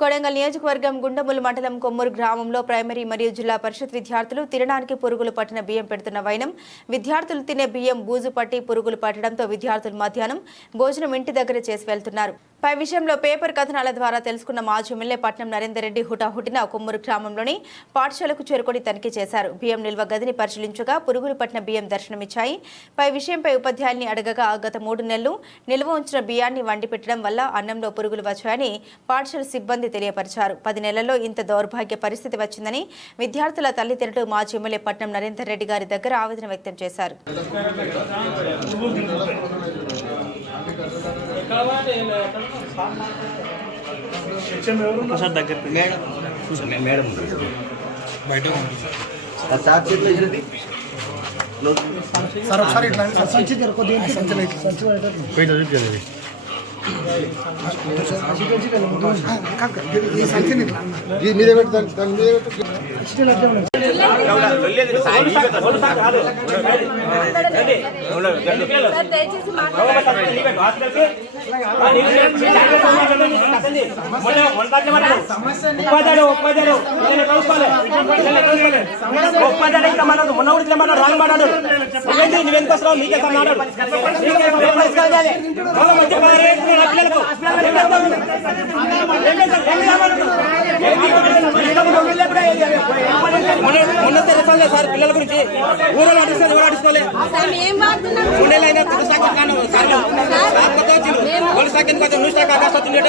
కొడంగల్ నియోజకవర్గం గుండములు మండలం కొమ్మూరు గ్రామంలో ప్రైమరీ మరియు జిల్లా పరిషత్ విద్యార్థులు తినడానికి పురుగులు పట్టిన బియ్యం పెడుతున్న వైనం. విద్యార్థులు తినే బియ్యం బూజు పట్టి పురుగులు పట్టడంతో విద్యార్థులు మధ్యాహ్నం భోజనం ఇంటి దగ్గర చేసి వెళ్తున్నారు. పై విషయంలో పేపర్ కథనాల ద్వారా తెలుసుకున్న మాజీ ఎమ్మెల్యే పట్నం నరేందర్ రెడ్డి హుటాహుటిన కొమ్మూరు గ్రామంలోని పాఠశాలకు చేరుకొని తనిఖీ చేశారు. బియ్యం నిల్వ గదిని పరిశీలించగా పురుగులు పట్టిన బియ్యం దర్శనమిచ్చాయి. పై విషయంపై ఉపాధ్యాయుల్ని అడగగా గత 3 నెలలు నిల్వ ఉంచిన బియ్యాన్ని వండి పెట్టడం వల్ల అన్నంలో పురుగులు వచ్చాయని పాఠశాల సిబ్బంది తెలియపరిచారు. 10 నెలల్లో ఇంత దౌర్భాగ్య పరిస్థితి వచ్చిందని విద్యార్థుల తల్లిదండ్రులు మాజీ ఎమ్మెల్యే పట్నం నరేందర్ రెడ్డి గారి దగ్గర ఆవేదన వ్యక్తం చేశారు. సార్ పిల్లల గురించి ఊరలో ఆడిస్తోలే ఆకాశ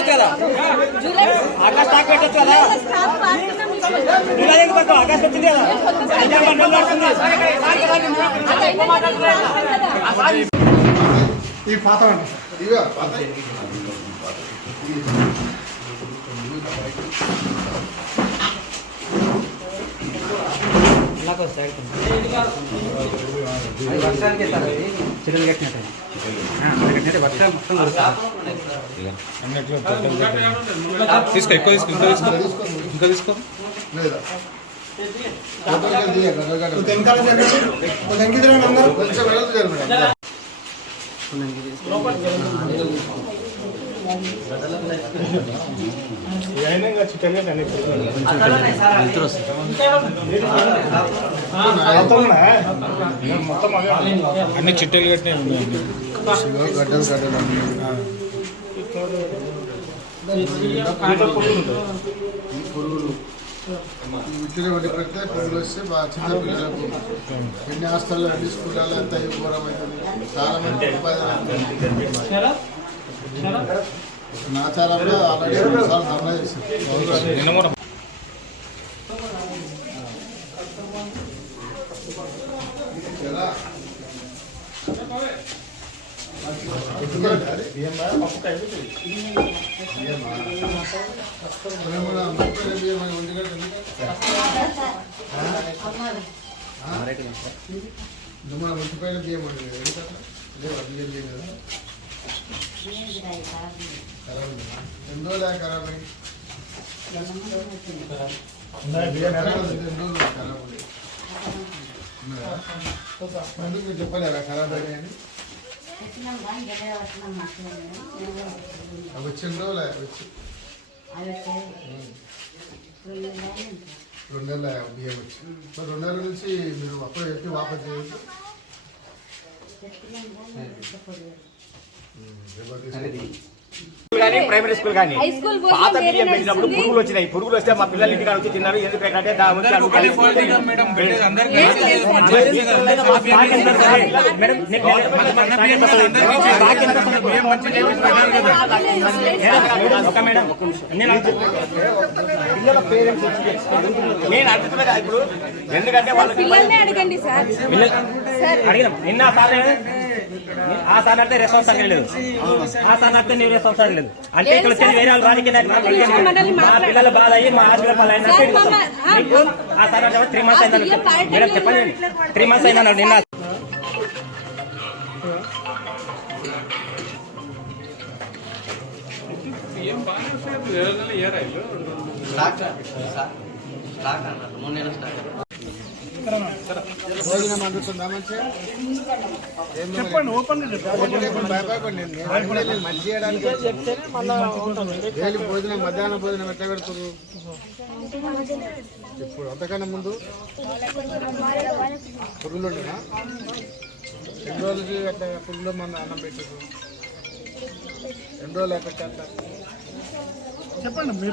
కదా ఆకాశ స్టాక్ పెట్టచ్చు కదా ఆకాశ వచ్చింది కదా ఈ పాత చిన్నలు కట్టినట్టు వర్షాలు మొత్తం తీసుకో ఎక్కువ ఇంకా తీసుకో అన్ని చిట్టెలు కట్టినాయి పురుగులు విట్టిన వండి పెడితే పురుగులు వస్తే మా చిన్న పిల్లలకు ఎన్ని హాస్టల్లో అన్ని స్కూళ్ళల్లో ఎంత ఘోరం అవుతుంది. చాలా మంది నాచారంలో ఆల్రెడీ 2 సార్లు ధర్నా చేశారు. మున్సిపల్ బియ్యం అండి బియ్యం కదా ఖరాబ్ 2 రోజులు ఖరాబ్ అయింది. 2 రోజులు ఖరాబ్ ఎందుకు మీరు చెప్పలేరా ఖరాబ్ అయ్యాయని? అవి వచ్చిన రోజులు వచ్చి 2 నెలల బియ్యం వచ్చి 2 నెలల నుంచి మీరు అప్పుడు ఎట్టి వాపస్ చేయొచ్చు. కానీ ప్రైమరీ స్కూల్ కానీ పాత బియ్యం పెట్టినప్పుడు పురుగులు వచ్చినాయి. పురుగులు వస్తే మా పిల్లలు ఇంటికాడ వచ్చి తిన్నారు. ఎందుకంటే పిల్లల పేరెంట్స్ నేను అడుగుతున్నా ఇప్పుడు, ఎందుకంటే వాళ్ళకి అడిగినాం నిన్న ఆ సార్ అంటే రెస్పాన్సిబిలిటీ లేదు, ఆ సార్ అంటే నీ రెస్పాన్సిబిలిటీ లేదు. అంటే ఇక్కడ వచ్చేది వేరే వాళ్ళు రాజకీయ మా పిల్లల బాధ అయ్యి మా హాస్పిటల్ బాధ అయినట్టు ఆ సార్ అంటే 3 months అయిందని మేడం చెప్పండి. 3 months అయినా నిన్న భోజనం అందుతుందా మంచిగా? చెప్పండి, ఓపెన్ గా చెప్పండి. భయపడకండి, నేను మంచి చేయడానికి డైలీ భోజనం, మధ్యాహ్నం భోజనం ఎట్లా పెడుతుంది ఇప్పుడు? అంతకన్నా ముందు పురుగులు ఉండేనా? ఎన్ని రోజులకి అట్లా పురుగులు మన అన్నం పెట్టారు? 2 రోజులు అయిపోయి చెప్పండి, మీరు